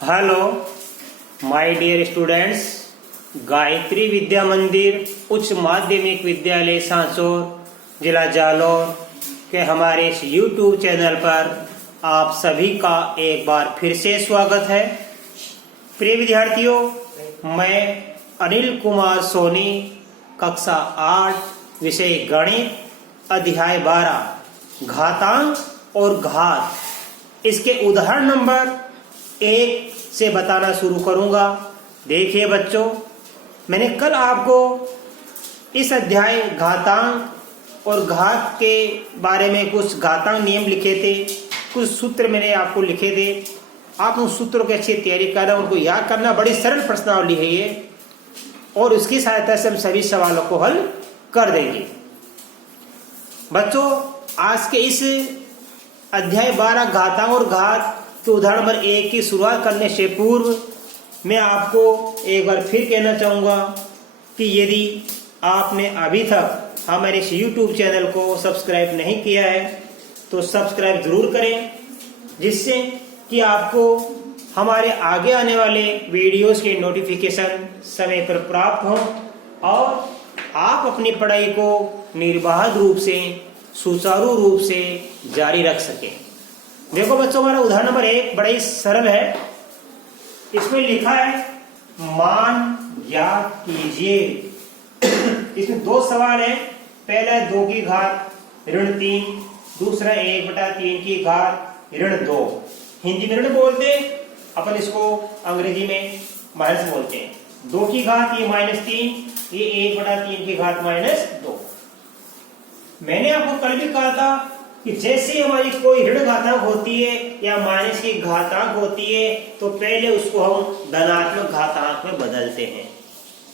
Hello my dear students, Gayatri Vidya Mandir उच्च माध्यमिक विद्यालय सांसोर जिला जालौर के हमारे इस YouTube चैनल पर आप सभी का एक बार फिर से स्वागत है। प्रिय विद्यार्थियों, मैं अनिल कुमार सोनी, कक्षा 8, विषय गणित, अध्याय 12 घातांक और घात, इसके उदाहरण नंबर 1 से बताना शुरू करूंगा। देखिए बच्चों, मैंने कल आपको इस अध्याय घातांक और घात के बारे में कुछ घातांक नियम लिखे थे, कुछ सूत्र मैंने आपको लिखे थे। आप उन सूत्रों की अच्छी तैयारी करना, उनको याद करना। बड़ी सरल प्रश्नावली है ये, और उसकी सहायता से हम सभी सवालों को हल कर देंगे। बच्चों, आज के इस अध्याय 12 घातांक और घात के उदाहरण नंबर 1 की शुरुआत करने से पूर्व मैं आपको एक बार फिर कहना चाहूंगा कि यदि आपने अभी तक हमारे इस YouTube चैनल को सब्सक्राइब नहीं किया है तो सब्सक्राइब जरूर करें, जिससे कि आपको हमारे आगे आने वाले वीडियोस के नोटिफिकेशन समय पर प्राप्त हो और आप अपनी पढ़ाई को निर्बाध रूप से, सुचारू रूप से जारी रख सकें। देखो बच्चों, हमारा उदाहरण नंबर 1 बड़ा ही सरल है। इसमें लिखा है मान ज्ञात कीजिए। इसमें 2 सवाल है। पहला है 2 की घात ऋण 3, दूसरा 1/3 की घात ऋण 2। हिंदी में ऋण बोलते, अपन इसको अंग्रेजी में माइनस बोलते हैं। 2 की घात ये -3, ये 1/3 की घात -2। मैंने आपको कल भी कहा था कि जैसे हमारी कोई ऋण घातांक होती है या माइनस की घातांक होती है तो पहले उसको हम धनात्मक घातांक में बदलते हैं।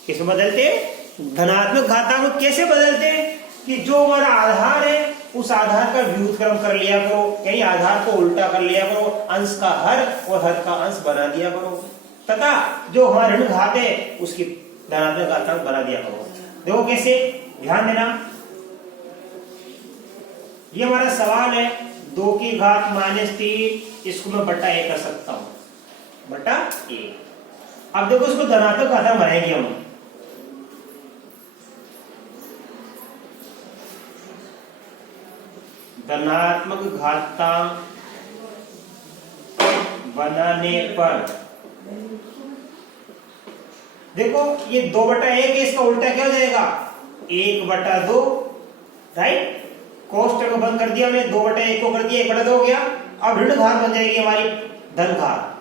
किसमें बदलते हैं? धनात्मक घातांक को कैसे बदलते हैं कि जो हमारा आधार है उस आधार का व्युत्क्रम कर लिया करो, यानी आधार को उल्टा कर लिया करो, अंश का हर और हर का अंश बना दिया करो, तथा जो हमारा ऋण घात है उसकी धनात्मक घातांक बना दिया करो। देखो कैसे, ध्यान देना। ये हमारा सवाल है 2 की घात -3, इसको मैं बटा a कर सकता हूं, बटा a। अब देखो इसको धनात्मक घातांक बनाएंगे हम। धनात्मक घातांक बनाने पर देखो ये 2/1 है, इसका उल्टा क्या हो जाएगा? 1/2, राइट। कोष्टक को बंद कर दिया हमने, 2/1 को कर दिया, 1/2 हो गया। अब ऋण घात बन जाएगी हमारी धन घात,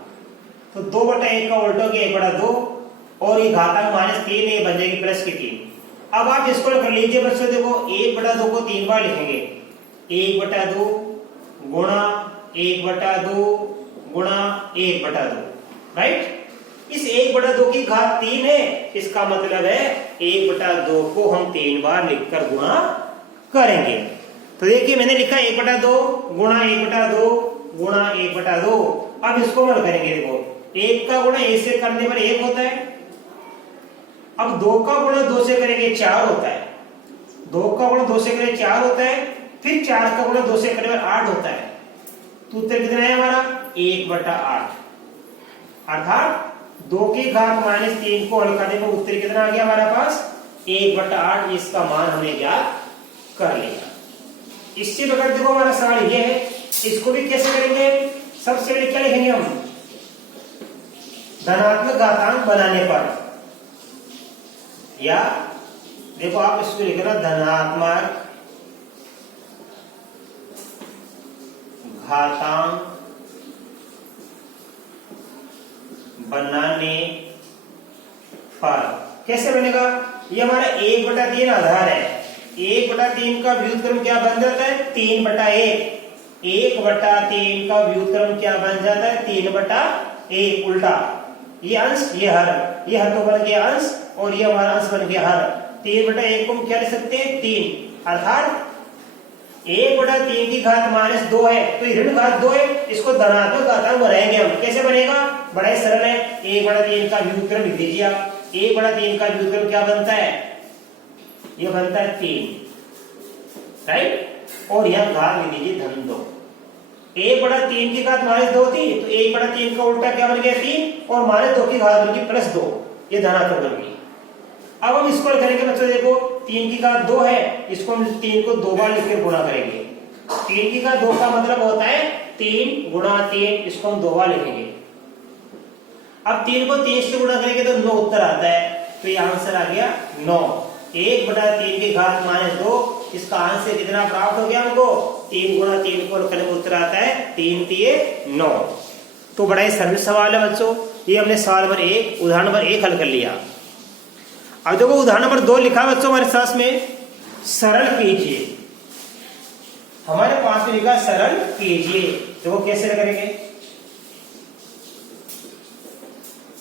तो 2/1 का उल्टा हो गया 1/2, और ये घातांक -3 है, बन जाएगी +3। अब आप इसको कर लीजिए बच्चों। देखो 1/2 को 3 बार लिखेंगे, 1/2 गुणा 1/2 गुणा 1/2, राइट। इस 1/2 की घात 3 है, इसका मतलब है 1/2 को हम 3 बार लिखकर गुणा करेंगे। तो देखिए मैंने लिखा 1/2 गुणा 1/2 गुणा 1/2। अब इसको मत करेंगे। देखो 1 का गुणा 1 से करने पर 1 होता है। अब 2 का गुणा 2 से करेंगे 4 होता है। 2 का गुणा 2 से करेंगे 4 होता है। फिर 4 का गुणा 2 से करने पर 8 होता है। तो उत्तर कितना है हमारा? 1/8। अर्थात 2 की घात -3 को हल करने पर उत्तर कितना आ गया हमारे पास? 1/8। इसका मान हमने ज्ञात कर लिया। इससे बगैर देखो हमारा सवाल ये है, इसको भी कैसे करेंगे? सबसे पहले क्या लिखेंगे हम? धनात्मक घातांक बनाने पर, या देखो आप इसको लिखना धनात्मक घातांक बनाने पर कैसे बनेगा? ये हमारा 1/3 आधार है। 1/3 का व्युत्क्रम क्या बन जाता है? 3/1। 1/3 का व्युत्क्रम क्या बन जाता है? 3/1 उल्टा। ये अंश, ये हर तो बन गया अंश, और ये हमारा अंश बन गया हर। 3/1 को हम क्या लिख सकते हैं? 3। अर्थात 1/3 की घात -2 है, तो ऋण घात 2 है, इसको धनात्मक घातांक बनाएंगे हम। कैसे बनेगा? बड़ा ही सरल है। 1/3 का व्युत्क्रम लिख दीजिए आप। 1/3 का व्युत्क्रम क्या बनता है? ये बनता है 3, राइट। और यहां घात लिख दीजिए धन 2। 1/3 की घात -2 थी, तो 1/3 का उल्टा क्या बन गया 3, और -2 की घात बन गई +2, ये धनात्मक बन गई। अब हम स्क्वायर करेंगे बच्चों, देखो 3 की घात 2 है, इसको हम 3 को 2 बार लिख के गुणा करेंगे। 3 की घात 2 का मतलब होता है 3 × 3, इसको हम 2 बार लिखेंगे। अब 3 को 3 से गुणा करेंगे तो 9 उत्तर आता है, तो ये आंसर आ गया 9। 1/3 की घात -2, इसका आंसर कितना प्राप्त हो गया हमको, 3 × 3 को करने में उत्तर आता है 3 × 9। तो बड़ा ही सरल सवाल है बच्चों, ये हमने सवाल नंबर 1 उदाहरण नंबर 1 हल कर लिया। अब देखो उदाहरण नंबर 2 लिखा बच्चों हमारे साथ में, सरल कीजिए। हमारे पास में लिखा सरल कीजिए, देखो कैसे करेंगे।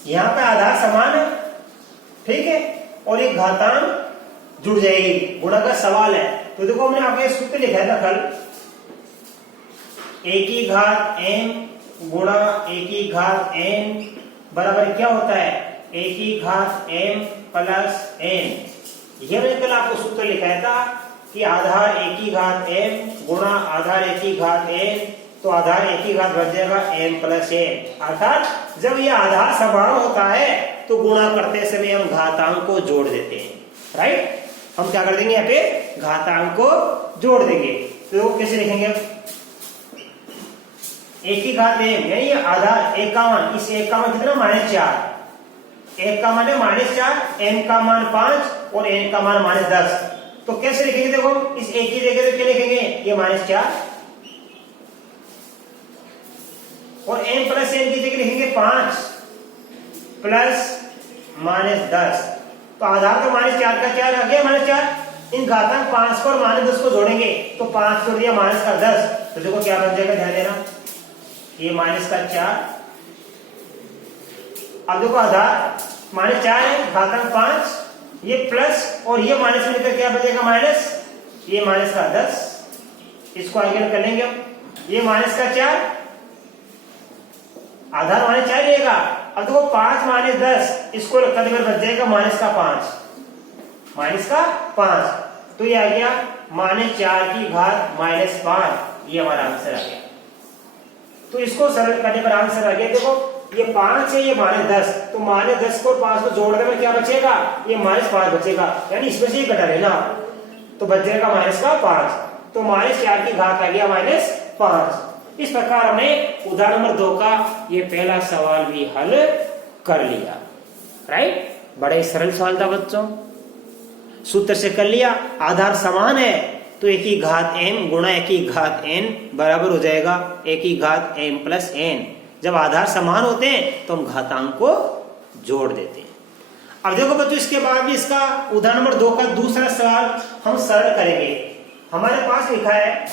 यहां पे आधार समान है, ठीक है, और एक घातांक जुड़ जाएगी, गुणा का सवाल है। तो देखो हमने आपको सूत्र लिखा था कल, a की घात m गुणा a की घात n बराबर क्या होता है, a की घात m प्लस n। यह मैंने कल आपको सूत्र लिखाया था कि आधार a की घात m गुणा आधार a की घात n, तो आधार a की घात बच जाएगा m प्लस n। अर्थात जब यह आधार समान होता है तो गुणा करते समय हम घातांक को जोड़ देते हैं, राइट। हम क्या कर देंगे, यहाँ पे घातांक को जोड़ देंगे। तो कैसे लिखेंगे, a की घात m यानी आधार 51, इस 1 का मान कितना -4, 1 का मान है -4, m का मान 5 और n का मान -10। तो कैसे लिखेंगे, देखो इस a की जगह तो क्या लिखेंगे, ये -4, और m प्लस n की जगह लिखेंगे 5 प्लस -10। तो आधार तो -4 का 4 आ गया, -4, इन घातांक 5 को और -10 को जोड़ेंगे तो 5 जोड़ दिया -10, तो देखो क्या बन जाएगा, ध्यान देना, ये -4। अब देखो आधार -4 है, घातांक 5, ये प्लस और ये माइनस में लेकर क्या बचेगा माइनस, ये -10, इसको आगे कर लेंगे हम, ये -4, आधार -4 रहेगा। अब देखो 5 - 10, इसको करने पर बच जाएगा -5, तो ये आ गया -4 की घात -5, ये हमारा आंसर आ गया। तो इसको सरल करने पर आंसर आ गया, देखो ये 5 है, ये -10, तो -10 को 5 को जोड़ने में क्या बचेगा, ये -5 बचेगा, यानी इसमें से ही घटा लेना, तो बच जाएगा -5, तो -4 की घात आ गया -5। इस प्रकार हमने उदाहरण नंबर 2 का ये पहला सवाल भी हल कर लिया, राइट। बड़ा ही सरल सवाल था बच्चों, सूत्र से कर लिया। आधार समान है तो a की घात m गुणा a की घात n बराबर हो जाएगा a की घात m प्लस n। जब आधार समान होते हैं तो हम घातांक को जोड़ देते हैं। अब देखो बच्चों, इसके बाद भी इसका उदाहरण नंबर 2 का दूसरा सवाल हम सरल करेंगे। हमारे पास लिखा है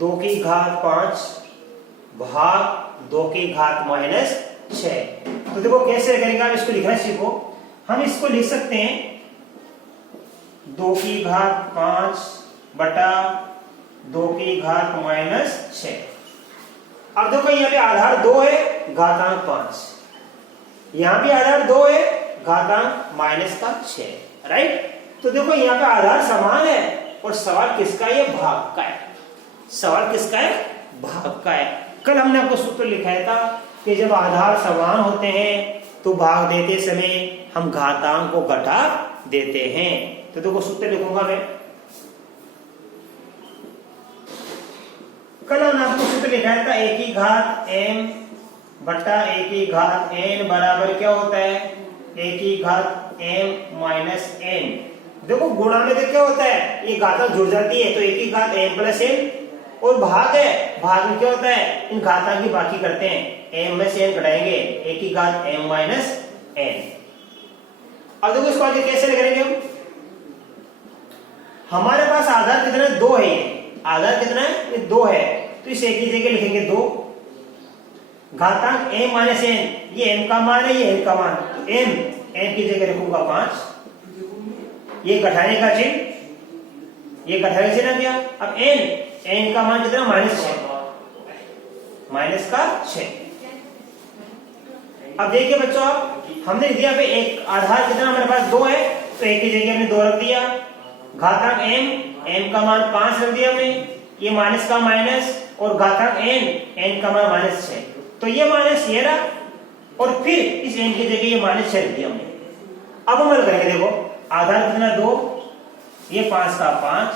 2 की घात 5 भाग 2 की घात -6। तो देखो कैसे करेंगे, आप इसको लिखना सीखो। हम इसको लिख सकते हैं 2 की घात 5 बटा 2 की घात -6। अब देखो यहाँ पे आधार 2 है, घातांक 5, यहाँ भी आधार 2 है, घातांक -6, राइट। तो देखो यहाँ पे आधार समान है और सवाल किसका है, ये भाग का है। सवाल किसका है, भाग का है। कल हमने आपको सूत्र लिखाया था कि जब आधार समान होते हैं तो भाग देते समय हम घातांक को घटा देते हैं। तो देखो सूत्र लिखूंगा मैं, कल हमने आपको सूत्र लिखाया था a की घात m बटा a की घात n बराबर क्या होता है, a की घात m माइनस n। देखो गुणा में तो क्या होता है, ये घातांक जुड़ जाती है, तो a की घात m प्लस n, और भाग है, भाग में क्या होता है, इन घातांक की बाकी करते हैं, m में से n घटाएंगे, a की घात m माइनस n। अब देखो इसको आगे कैसे करेंगे हम, हमारे पास आधार कितना है, 2 है, आधार कितना है, ये 2 है, तो इस एक की जगह लिखेंगे 2, घातांक m माइनस n, ये m का मान है, ये n का मान, m की जगह रखूंगा 5, ये घटाने का चिन्ह, ये घटाने का चिन्ह गया। अब n का मान कितना, -6। अब देखिए बच्चों, आप हमने दिया पे एक आधार कितना हमारे पास 2 है, तो एक की जगह हमने 2 रख दिया, घातांक m का मान 5 रख दिया हमने, ये माइनस का माइनस और घातांक n का मान -6, तो ये माइनस ये रहा और फिर इस n की जगह ये -6 रख दिया हमने। अब हम हल करेंगे, देखो आधार कितना 2, ये 5 का 5,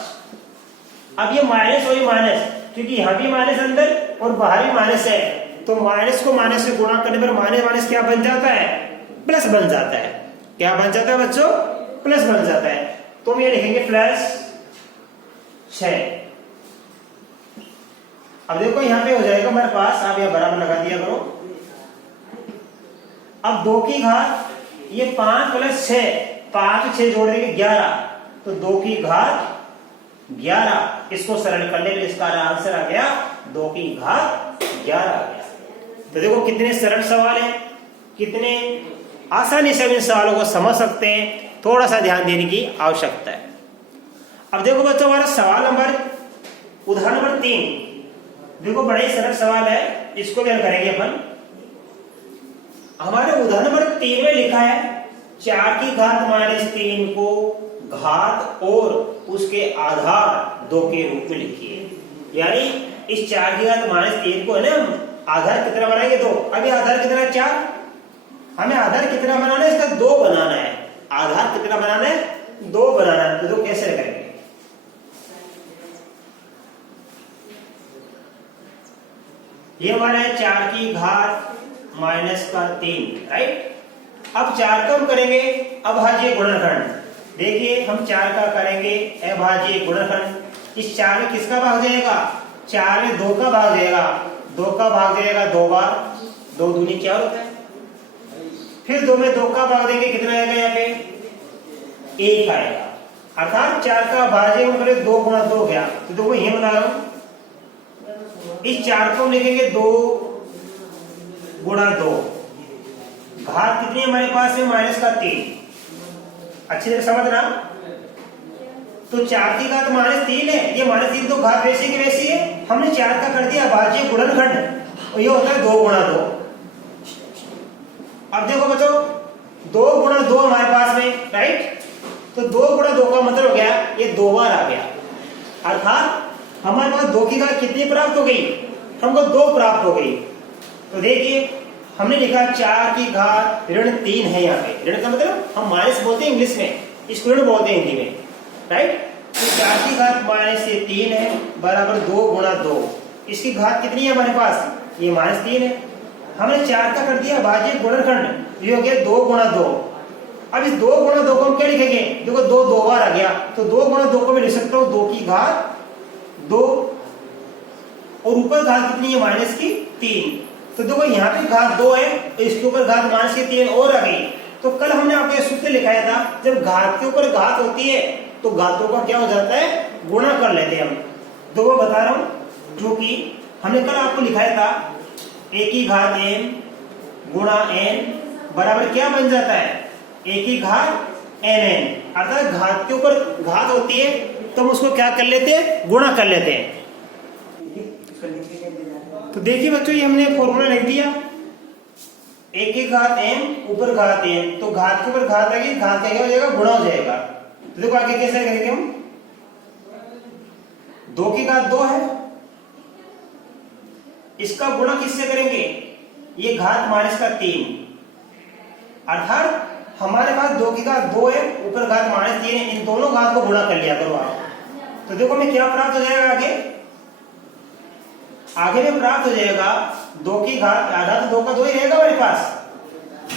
अब ये माइनस और ये माइनस, क्योंकि यहाँ भी माइनस अंदर और बाहर भी माइनस है, तो माइनस को माइनस से गुणा करने पर माइनस माइनस क्या बन जाता है, प्लस बन जाता है। क्या बन जाता है बच्चों, प्लस बन जाता है। तो हम ये लिखेंगे +6। अब देखो यहाँ पे हो जाएगा हमारे पास, आप यहाँ बराबर लगा दिया करो। अब 2 की घात, ये 5 + 6, 5 6 जोड़ देंगे 11, तो 2 की घात 11। इसको सरल करने पर इसका आंसर आ गया 2 की घात 11 आ गया। तो देखो कितने सरल सवाल हैं, कितने आसानी से इन सवालों को समझ सकते हैं, थोड़ा सा ध्यान देने की आवश्यकता है। अब देखो बच्चों हमारा सवाल नंबर उदाहरण नंबर 3, देखो बड़ा ही सरल सवाल है, इसको भी हल करेंगे अपन। हमारे उदाहरण नंबर 3 में लिखा है 4 की घात -3 को घात और उसके आधार 2 के रूप में लिखिए। यानी इस 4 की घात -3 को है ना, हम आधार कितना बनाएंगे 2, अभी आधार कितना 4, हमें आधार कितना बनाना है, इसका 2 बनाना है। आधार कितना बनाना है, 2 बनाना है। तो कैसे करेंगे, ये हमारा है 4 की घात -3, राइट। अब 4 का हम करेंगे अभाज्य गुणनखंड। देखिए हम 4 का करेंगे अभाज्य गुणनखंड। इस 4 में किसका भाग जाएगा, 4 में 2 का भाग जाएगा, 2 का भाग जाएगा 2 बार, 2 दूनी क्या होता है, फिर 2 में 2 का भाग देंगे, कितना आएगा यहाँ पे 1 आएगा। अर्थात 4 का भाज्य हम करें 2 × 2 गया, तो देखो ये बना रहा हूं, इस 4 को लिखेंगे 2 × 2, घात कितनी है हमारे पास है -3। अच्छी तरह समझना, तो 4 की घात -3 है, ये -3 तो घात वैसी की वैसी है, हमने 4 का कर दिया अभाज्य गुणनखंड, ये होता है 2 × 2। अब देखो बच्चों 2 × 2 हमारे पास में, राइट, तो 2 × 2 का मतलब हो गया ये 2 बार आ गया। अर्थात हमारे पास 2 की घात कितनी प्राप्त हो गई, हमको 2 प्राप्त हो गई। तो देखिए हमने लिखा 4 की घात -3 है, यहाँ पे ऋण का मतलब हम माइनस बोलते हैं इंग्लिश में, इसको ऋण बोलते हैं हिंदी में, राइट। तो 4 की घात -3 है बराबर 2 × 2, इसकी घात कितनी है हमारे पास, ये -3 है। हमने 4 का कर दिया अभाज्य गुणनखंड, ये हो गया 2 × 2। अब इस 2 × 2 को हम क्या लिखेंगे, देखो 2 बार आ गया, तो 2 × 2 को मैं लिख सकता हूँ 2 की घात 2, और ऊपर घात कितनी है -3। तो देखो यहाँ पे घात 2 है, तो इसके ऊपर घात -3 और आ गई। तो कल हमने आपको एक सूत्र लिखाया था, जब घात के ऊपर घात होती है तो घातों का क्या हो जाता है, गुणा कर लेते हैं हम। तो वो बता रहा हूं, जो कि हमने कल आपको लिखाया था 1 की घात n गुणा n बराबर क्या बन जाता है, 1 की घात nn। अर्थात घात के ऊपर घात होती है तो हम उसको क्या कर लेते हैं, गुणा कर लेते हैं। तो देखिए बच्चों ये हमने फॉर्मूला लिख दिया, 1 की घात n ऊपर घात n, तो घात के ऊपर घात आ गई, घात का क्या हो जाएगा, गुणा हो जाएगा। तो देखो आगे कैसे करेंगे हम, 2 की घात 2 है, इसका गुणा किससे करेंगे, ये घात -3। अर्थात हमारे पास 2 की घात 2 है, ऊपर घात -3 है, इन दोनों घात को गुणा कर लिया करो आप। तो देखो हमें क्या प्राप्त हो जाएगा, आगे में प्राप्त हो जाएगा 2 की घात, आधार तो 2 का 2 ही रहेगा हमारे पास,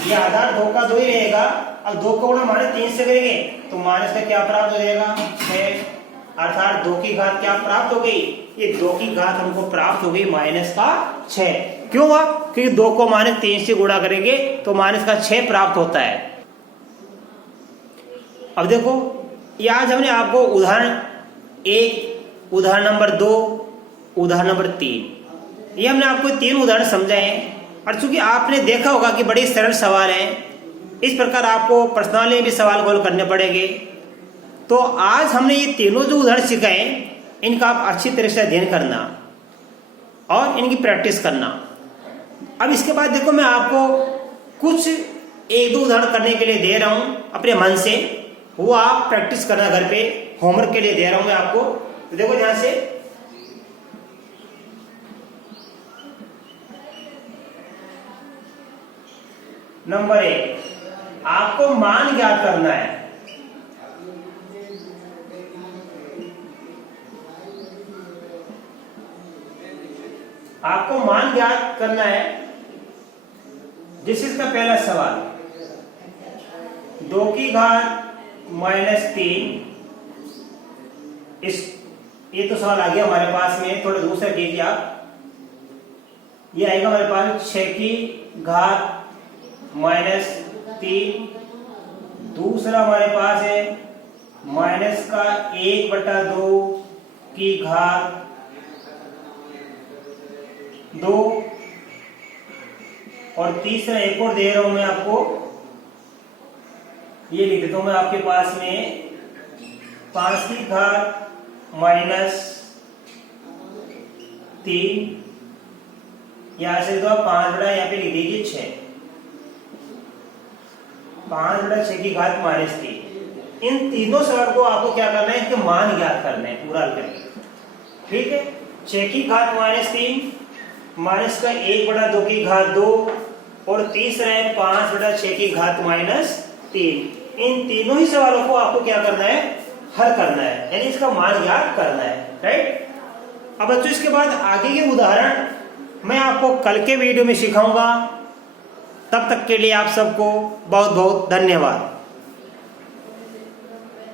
ये आधार 2 का 2 ही रहेगा। अब 2 को गुणा -3 से करेंगे तो माइनस का क्या प्राप्त हो जाएगा 6, अर्थात 2 की घात क्या प्राप्त हो गई, ये 2 की घात हमको प्राप्त हो गई -6। क्यों हुआ, क्योंकि 2 को -3 से गुणा करेंगे तो -6 प्राप्त होता है। अब देखो ये आज हमने आपको उदाहरण 1, उदाहरण नंबर 2, उदाहरण नंबर 3, ये हमने आपको 3 उदाहरण समझाए हैं। और चूंकि आपने देखा होगा कि बड़े सरल सवाल हैं, इस प्रकार आपको पर्सनली भी सवाल गोल करने पड़ेंगे। तो आज हमने ये तीनों जो उदाहरण सिखाए इनका आप अच्छी तरह से अध्ययन करना और इनकी प्रैक्टिस करना। अब इसके बाद देखो मैं आपको कुछ 1-2 उदाहरण करने के लिए दे रहा हूं अपने मन से, वो आप प्रैक्टिस करना घर पे, होमवर्क के लिए दे रहा हूं मैं आपको। तो देखो ध्यान से, नंबर 1, आपको मान ज्ञात करना है। आपको मान ज्ञात करना है। दिस इज का पहला सवाल, 2 की घात -3। ये तो सवाल आ गया हमारे पास में, थोड़ा दूसरा कीजिए आप। ये आएगा हमारे पास 6 की घात -3। दूसरा हमारे पास है माइनस का 1/2 की घात 2। और तीसरा एक और दे रहा हूं मैं आपको, ये लिख देता हूं मैं आपके पास में 5 की घात -3। यहां से तो 5 यहाँ पे लिख दीजिए 6, 5/6 की घात -3। इन तीनों सवाल को आपको क्या करना है, इनके मान ज्ञात करने हैं पूरा करके। ठीक है, 6 की घात -3, माइनस का 1/2 की घात 2, और तीसरा है 5/6 की घात -3। इन तीनों ही सवालों को आपको क्या करना है, हल करना है, यानी इसका मान ज्ञात करना है। राइट। अब बच्चों इसके बाद आगे के उदाहरण मैं आपको कल के वीडियो में सिखाऊंगा। तब तक के लिए आप सबको बहुत बहुत धन्यवाद।